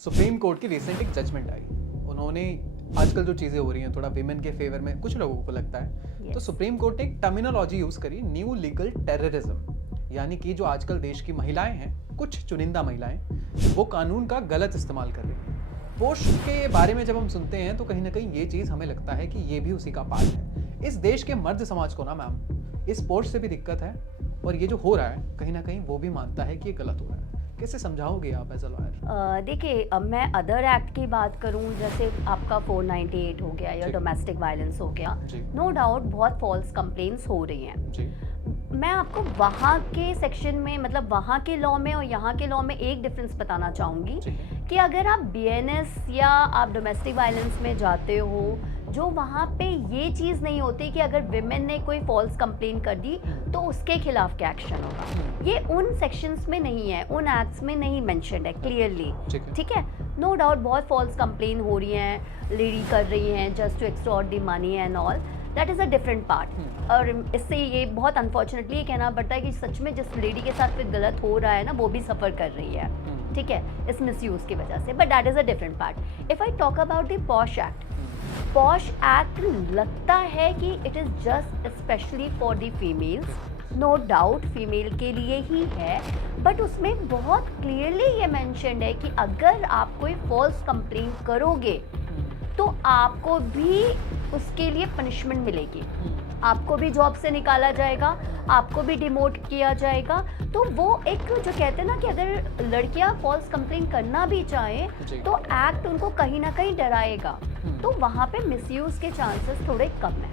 Supreme court की recent एक judgement आई। उन्होंने आजकल जो चीज़ें हो रही हैं थोड़ा विमेन के फेवर में कुछ लोगों को लगता है, तो सुप्रीम कोर्ट ने एक टर्मिनोलॉजी यूज़ करी, न्यू लीगल टेररिज्म। यानी कि जो आजकल देश की महिलाएं हैं, कुछ चुनिंदा महिलाएं, वो कानून का गलत इस्तेमाल कर रही हैं। पोस्ट के बारे में जब हम सुनते हैं तो कहीं ना कहीं ये चीज़ हमें लगता है कि ये भी उसी का पार्ट है। इस देश के मर्द समाज को ना मैम इस पोस्ट से भी दिक्कत है, और ये जो हो रहा है कहीं ना कहीं वो भी मानता है कि ये गलत हो रहा है। कैसे समझाओगे आप एज अ लॉयर? देखिए, अब मैं अदर एक्ट की बात करूं, जैसे आपका 498 हो गया या जी। डोमेस्टिक वायलेंस हो गया, जी। नो डाउट बहुत फॉल्स कंप्लेंट्स हो रही हैं। जी। मैं आपको वहाँ के सेक्शन में, मतलब वहाँ के लॉ में और यहाँ के लॉ में एक डिफरेंस बताना चाहूँगी ठीक है। कि अगर आप बीएनएस या आप डोमेस्टिक वायलेंस में जाते हो, जो वहाँ पे ये चीज़ नहीं होती कि अगर विमेन ने कोई फॉल्स कंप्लेन कर दी तो उसके खिलाफ क्या एक्शन होगा, ये उन सेक्शंस में नहीं है, उन एक्ट्स में नहीं मेंशन्ड है क्लियरली। ठीक है। ठीक है, नो डाउट बहुत फॉल्स कंप्लेन हो रही हैं, लेडी कर रही हैं just to extort the money and all, that is a different part. और इससे ये बहुत अनफॉर्चुनेटली ये कहना पड़ता है कि सच में जिस लेडी के साथ फिर गलत हो रहा है ना, वो भी सफ़र कर रही है, ठीक है, इस मिसयूज़ की वजह से, but that is a different part. If I talk about the POSH act, POSH act लगता है कि it is just specially for the females, no doubt female के लिए ही है, बट उसमें बहुत क्लियरली ये मेंशन्ड है कि अगर आप कोई फॉल्स कंप्लेन करोगे तो आपको भी उसके लिए पनिशमेंट मिलेगी, आपको भी जॉब से निकाला जाएगा, आपको भी डिमोट किया जाएगा। तो वो एक जो कहते हैं ना कि अगर लड़कियां फॉल्स कंप्लेन करना भी चाहें तो एक्ट उनको कहीं ना कहीं डराएगा, तो वहाँ पे मिसयूज़ के चांसेस थोड़े कम हैं।